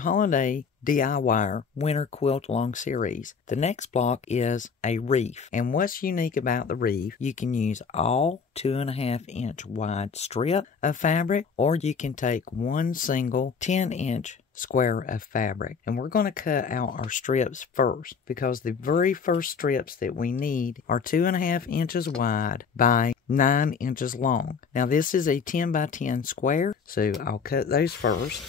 holiday DIY winter quilt along series, the next block is a wreath. And what's unique about the wreath, you can use all 2.5-inch wide strip of fabric, or you can take one single 10-inch square of fabric. And we're going to cut out our strips first, because the very first strips that we need are 2.5 inches wide by 9 inches long. Now this is a 10 by 10 square, so I'll cut those first,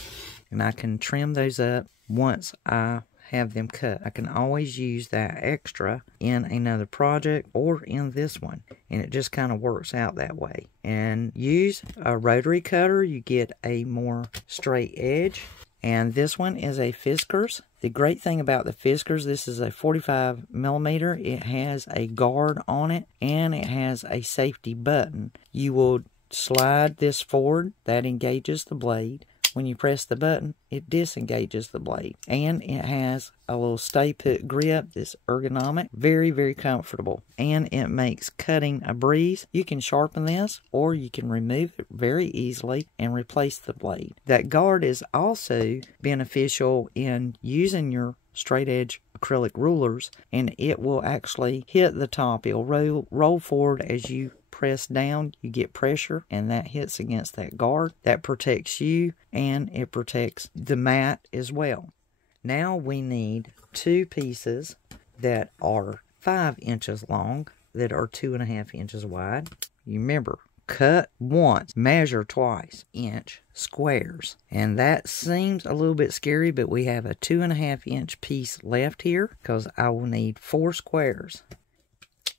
and I can trim those up once I have them cut. I can always use that extra in another project or in this one, and it just kind of works out that way. And use a rotary cutter, you get a more straight edge. And this one is a Fiskars. The great thing about the Fiskars, this is a 45mm. It has a guard on it, and it has a safety button. You will slide this forward, that engages the blade. When you press the button, it disengages the blade. And it has a little stay put grip that's ergonomic. Very, very comfortable. And it makes cutting a breeze. You can sharpen this, or you can remove it very easily and replace the blade. That guard is also beneficial in using your straight edge acrylic rulers, and it will actually hit the top. It'll roll forward as you press down, you get pressure, and that hits against that guard. That protects you, and it protects the mat as well. Now we need two pieces that are 5 inches long, that are 2.5 inches wide. You remember, cut once, measure twice, inch squares. And that seems a little bit scary, but we have a 2.5-inch piece left here, because I will need 4 squares.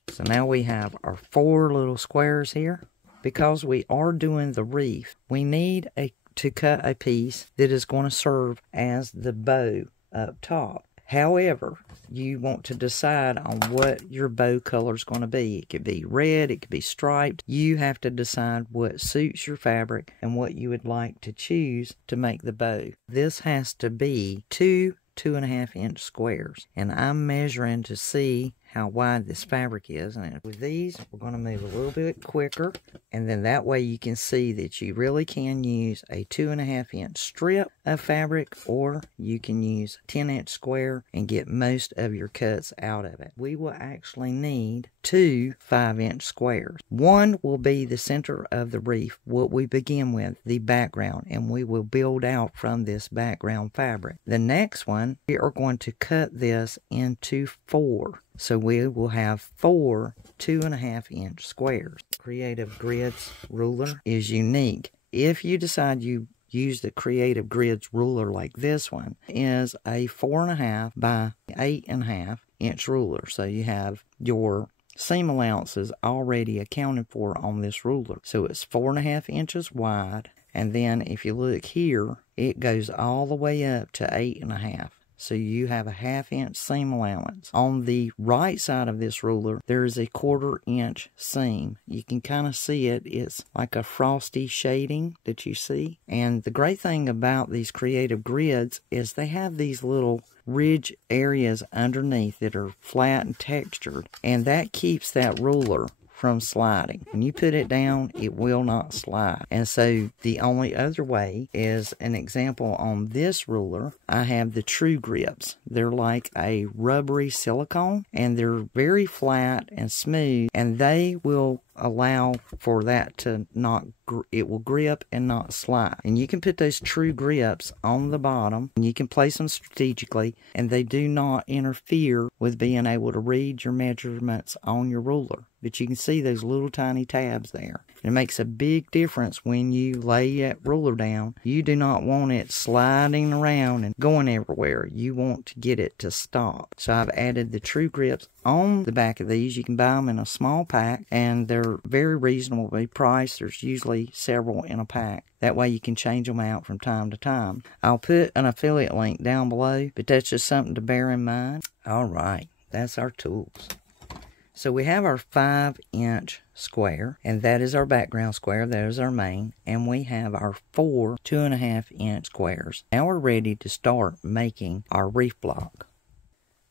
So now we have our 4 little squares here. Because we are doing the wreath, we need to cut a piece that is going to serve as the bow up top. However, you want to decide on what your bow color is going to be. It could be red, it could be striped. You have to decide what suits your fabric and what you would like to choose to make the bow. This has to be 2.5-inch squares, and I'm measuring to see how wide this fabric is. And with these, we're going to move a little bit quicker, and then that way you can see that you really can use a 2.5-inch strip of fabric, or you can use a 10-inch square and get most of your cuts out of it. We will actually need 2 5-inch squares. One will be the center of the wreath, what we begin with, the background, and we will build out from this background fabric. The next one, we are going to cut this into 4. So we will have 4 2.5-inch squares. Creative Grids ruler is unique. If you decide you use the Creative Grids ruler like this one, is a 4.5 by 8.5 inch ruler. So you have your seam allowances already accounted for on this ruler. So it's 4.5 inches wide, and then if you look here, it goes all the way up to 8.5. So you have a 1/2-inch seam allowance. On the right side of this ruler, there is a 1/4-inch seam. You can kind of see it. It's like a frosty shading that you see. And the great thing about these Creative Grids is they have these little ridge areas underneath that are flat and textured, and that keeps that ruler from sliding. When you put it down, it will not slide. And so the only other way is an example on this ruler. I have the True Grips. They're like a rubbery silicone, and they're very flat and smooth, and they will allow for that to not, it will grip and not slide. And you can put those True Grips on the bottom, and you can place them strategically, and they do not interfere with being able to read your measurements on your ruler. But you can see those little tiny tabs there. It makes a big difference when you lay that ruler down. You do not want it sliding around and going everywhere. You want to get it to stop. So I've added the True Grips on the back of these. You can buy them in a small pack, and they're very reasonably priced. There's usually several in a pack. That way you can change them out from time to time. I'll put an affiliate link down below, but that's just something to bear in mind. All right, that's our tools. So we have our 5-inch square, and that is our background square. That is our main. And we have our 4 2.5-inch squares. Now we're ready to start making our wreath block.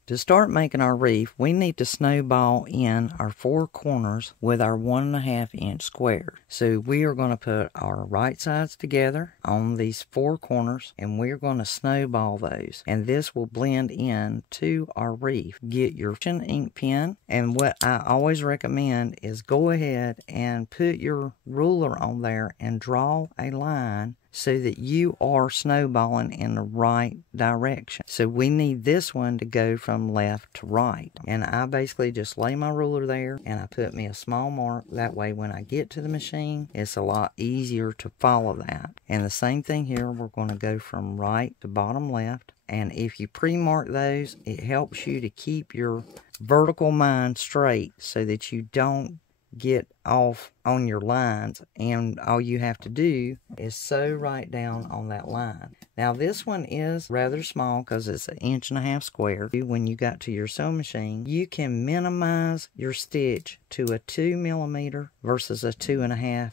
To start making our wreath, we need to snowball in our 4 corners with our 1.5 inch square. So we are going to put our right sides together on these 4 corners, and we're going to snowball those. And this will blend in to our wreath. Get your ink pen, and what I always recommend is go ahead and put your ruler on there and draw a line so that you are snowballing in the right direction. So we need this one to go from left to right. And I basically just lay my ruler there and I put me a small mark. That way when I get to the machine, it's a lot easier to follow that. And the same thing here, we're going to go from right to bottom left. And if you pre-mark those, it helps you to keep your vertical line straight so that you don't get off on your lines, and all you have to do is sew right down on that line. Now this one is rather small because it's 1.5 inch square. When you got to your sewing machine, you can minimize your stitch to a 2 millimeter versus a 2.5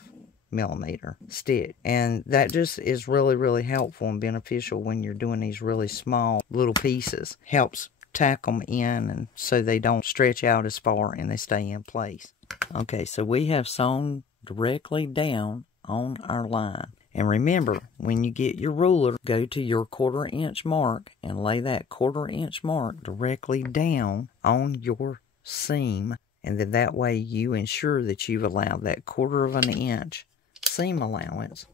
millimeter stitch, and that just is really helpful and beneficial when you're doing these really small little pieces. Helps tack them in, and so they don't stretch out as far and they stay in place. Okay, so we have sewn directly down on our line. And remember, when you get your ruler, go to your 1/4 inch mark and lay that 1/4 inch mark directly down on your seam. And then that way you ensure that you've allowed that 1/4 inch seam allowance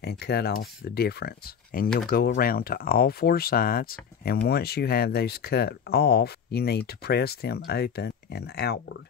and cut off the difference. And you'll go around to all 4 sides, and once you have those cut off, you need to press them open and outward.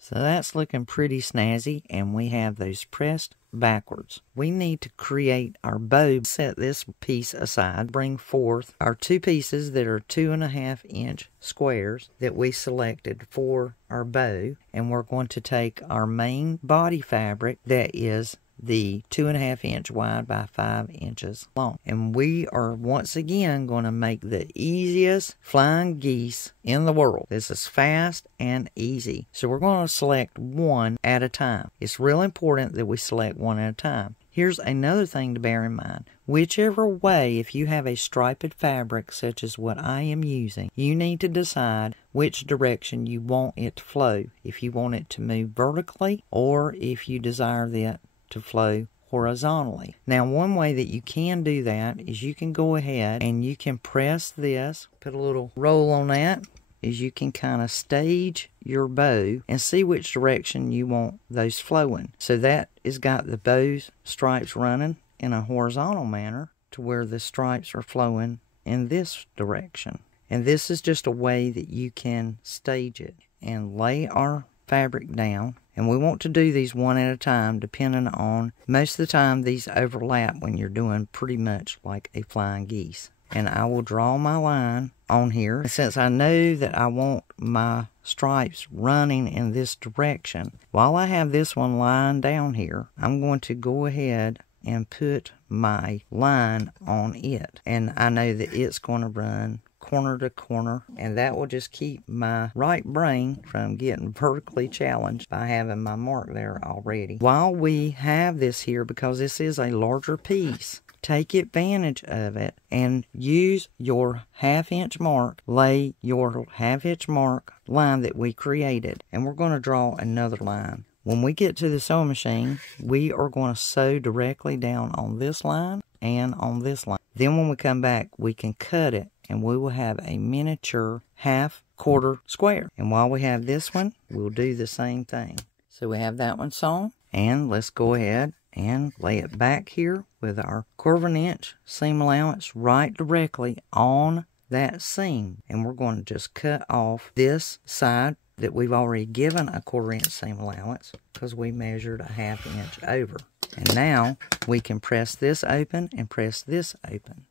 So that's looking pretty snazzy, and we have those pressed backwards. We need to create our bow. Set this piece aside, bring forth our 2 pieces that are 2.5 inch squares that we selected for our bow, and we're going to take our main body fabric that is the 2.5 inch wide by 5 inches long. And we are once again going to make the easiest flying geese in the world. This is fast and easy. So we're going to select one at a time. It's real important that we select one at a time. Here's another thing to bear in mind. Whichever way, if you have a striped fabric such as what I am using, you need to decide which direction you want it to flow. If you want it to move vertically, or if you desire that to flow horizontally. Now, one way that you can do that is you can go ahead and you can press this, put a little roll on that, is you can kind of stage your bow and see which direction you want those flowing. So that has got the bow's stripes running in a horizontal manner to where the stripes are flowing in this direction. And this is just a way that you can stage it. And lay our fabric down, and we want to do these one at a time, depending on, most of the time these overlap when you're doing pretty much like a flying geese. And I will draw my line on here. And since I know that I want my stripes running in this direction, while I have this one lying down here, I'm going to go ahead and put my line on it. And I know that it's going to run corner to corner, and that will just keep my right brain from getting vertically challenged by having my mark there already. While we have this here, because this is a larger piece, take advantage of it and use your 1/2 inch mark. Lay your 1/2 inch mark line that we created, and we're going to draw another line. When we get to the sewing machine, we are going to sew directly down on this line and on this line. Then when we come back, we can cut it, and we will have a miniature 1/2 square. And while we have this one, we'll do the same thing. So we have that one sewn, and let's go ahead and lay it back here with our 1/4 inch seam allowance right directly on that seam. And we're going to just cut off this side that we've already given a 1/4 inch seam allowance because we measured a 1/2 inch over. And now we can press this open and press this open.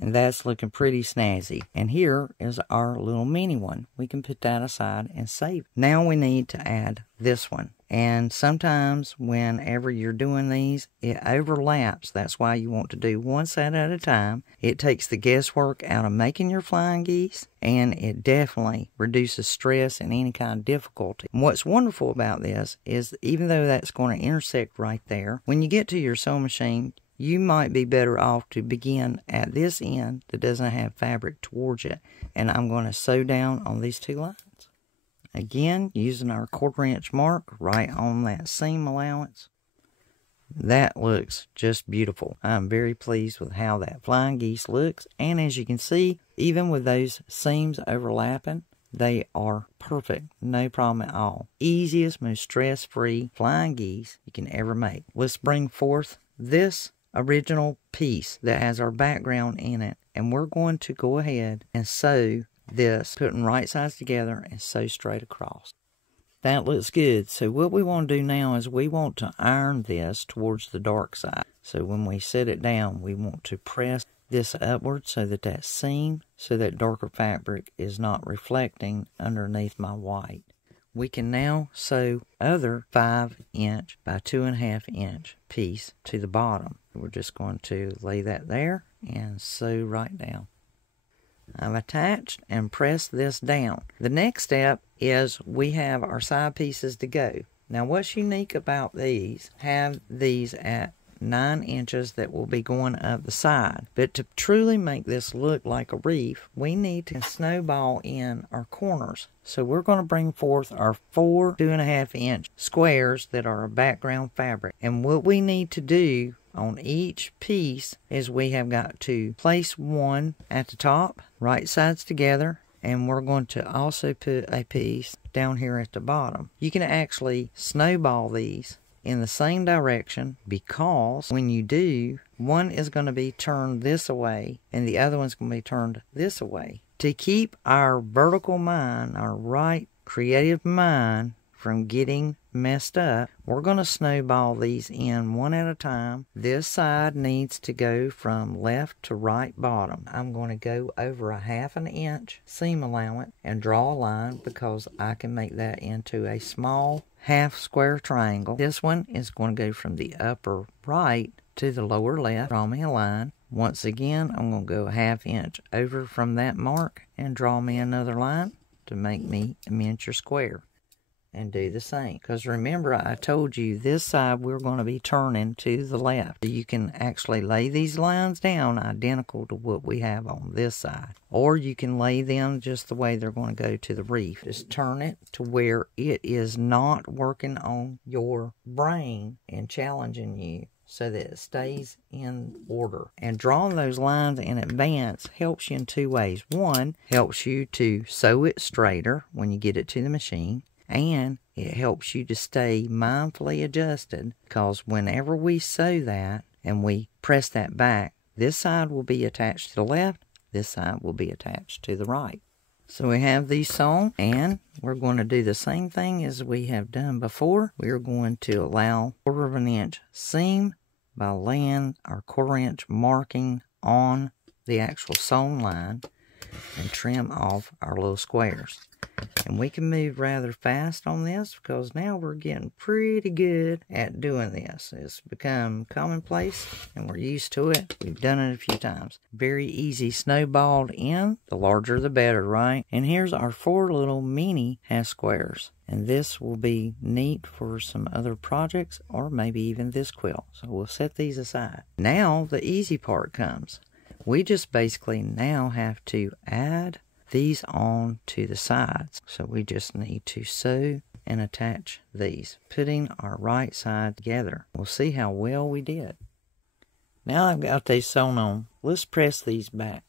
And that's looking pretty snazzy. And here is our little mini one. We can put that aside and save. Now we need to add this one. And sometimes whenever you're doing these, it overlaps. That's why you want to do one set at a time. It takes the guesswork out of making your flying geese, and it definitely reduces stress and any kind of difficulty. And what's wonderful about this is even though that's going to intersect right there, when you get to your sewing machine, you might be better off to begin at this end that doesn't have fabric towards it. And I'm going to sew down on these 2 lines. Again, using our 1/4 inch mark right on that seam allowance. That looks just beautiful. I'm very pleased with how that flying geese looks. And as you can see, even with those seams overlapping, they are perfect. No problem at all. Easiest, most stress-free flying geese you can ever make. Let's bring forth this original piece that has our background in it. And we're going to go ahead and sew this, putting right sides together and sew straight across. That looks good. So what we want to do now is we want to iron this towards the dark side. So when we set it down, we want to press this upward so that that seam, so that darker fabric is not reflecting underneath my white. We can now sew other 5" by 2.5" piece to the bottom. We're just going to lay that there and sew right down. I've attached and pressed this down. The next step is we have our side pieces to go. Now what's unique about these, have these at 9 inches that will be going up the side. But to truly make this look like a wreath, we need to snowball in our corners. So we're going to bring forth our 4 2.5" squares that are a background fabric. And what we need to do on each piece is we have got to place one at the top, right sides together, and we're going to also put a piece down here at the bottom. You can actually snowball these in the same direction, because when you do, one is going to be turned this way and the other one's going to be turned this way. To keep our vertical mind, our right creative mind, from getting messed up, we're going to snowball these in one at a time. This side needs to go from left to right bottom. I'm going to go over a 1/2 inch seam allowance and draw a line, because I can make that into a small half square triangle. This one is going to go from the upper right to the lower left. Draw me a line. Once again, I'm going to go a 1/2 inch over from that mark and draw me another line to make me a miniature square. And do the same, because remember I told you this side we're going to be turning to the left. You can actually lay these lines down identical to what we have on this side, or you can lay them just the way they're going to go to the wreath. Just turn it to where it is not working on your brain and challenging you, so that it stays in order. And drawing those lines in advance helps you in 2 ways. One, helps you to sew it straighter when you get it to the machine. And it helps you to stay mindfully adjusted, because whenever we sew that and we press that back, this side will be attached to the left, this side will be attached to the right. So we have these sewn, and we're going to do the same thing as we have done before. We're going to allow 1/4 inch seam by laying our 1/4 inch marking on the actual sewn line and trim off our little squares. And we can move rather fast on this, because now we're getting pretty good at doing this. It's become commonplace and we're used to it. We've done it a few times. Very easy snowballed in. The larger the better, right? And here's our 4 little mini half squares. And this will be neat for some other projects, or maybe even this quilt. So we'll set these aside. Now the easy part comes. We just basically now have to add these on to the sides. So we just need to sew and attach these, putting our right side together. We'll see how well we did. Now I've got these sewn on, let's press these back.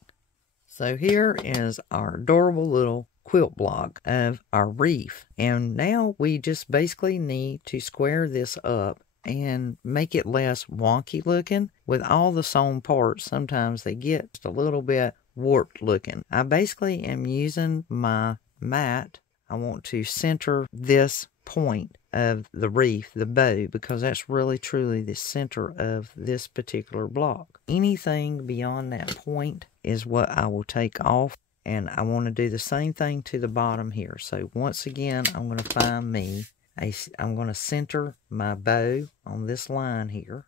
So here is our adorable little quilt block of our wreath. And now we just basically need to square this up and make it less wonky looking. With all the sewn parts, sometimes they get just a little bit warped looking. I basically am using my mat. I want to center this point of the wreath, the bow, because that's really truly the center of this particular block. Anything beyond that point is what I will take off, and I want to do the same thing to the bottom here. So once again, I'm going to find me I'm going to center my bow on this line here.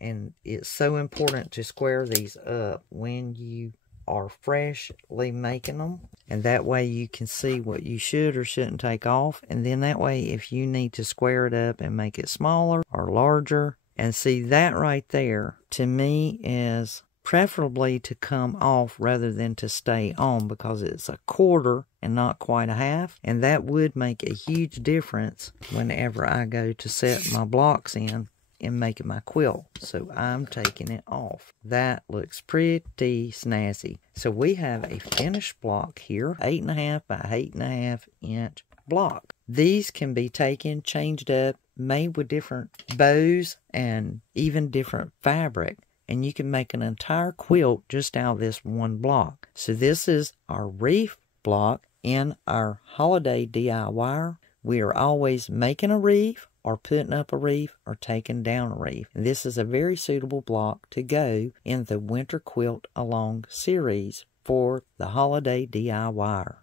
And it's so important to square these up when you are freshly making them. And that way you can see what you should or shouldn't take off. And then that way, if you need to square it up and make it smaller or larger, And see, that right there, to me, is preferably to come off rather than to stay on, because it's a quarter and not quite a half. And that would make a huge difference whenever I go to set my blocks in and making my quilt. So I'm taking it off. That looks pretty snazzy. So we have a finished block here, 8.5 by 8.5 inch block. These can be taken, changed up, made with different bows and even different fabric. And you can make an entire quilt just out of this one block. So this is our wreath block in our holiday DIY. We are always making a wreath or putting up a wreath or taking down a wreath. And this is a very suitable block to go in the Winter Quilt Along series for the holiday DIY.